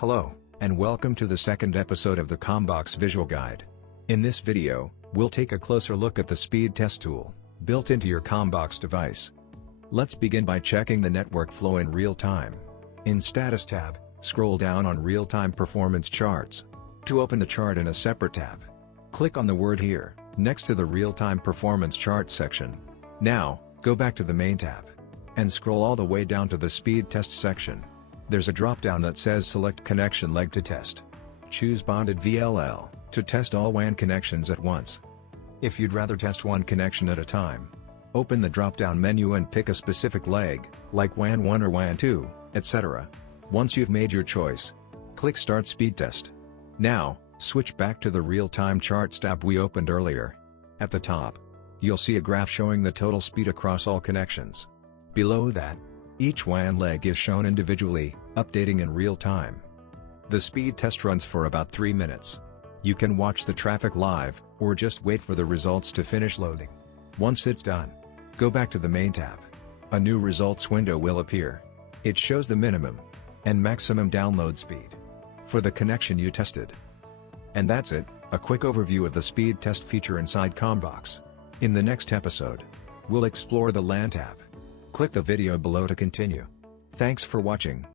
Hello, and welcome to the second episode of the Combox Visual Guide. In this video, we'll take a closer look at the speed test tool, built into your Combox device. Let's begin by checking the network flow in real time. In Status tab, scroll down on Real-Time Performance Charts. To open the chart in a separate tab, click on the word here, next to the Real-Time Performance Chart section. Now, go back to the main tab, and scroll all the way down to the Speed Test section. There's a drop-down that says Select Connection Leg to Test. Choose Bonded VLL, to test all WAN connections at once. If you'd rather test one connection at a time, open the drop-down menu and pick a specific leg, like WAN 1 or WAN 2, etc. Once you've made your choice, click Start Speed Test. Now, switch back to the Real-Time Charts tab we opened earlier. At the top, you'll see a graph showing the total speed across all connections. Below that, each WAN leg is shown individually, updating in real time. The speed test runs for about 3 minutes. You can watch the traffic live, or just wait for the results to finish loading. Once it's done, go back to the main tab. A new results window will appear. It shows the minimum and maximum download speed for the connection you tested. And that's it, a quick overview of the speed test feature inside Combox. In the next episode, we'll explore the LAN tab. Click the video below to continue. Thanks for watching.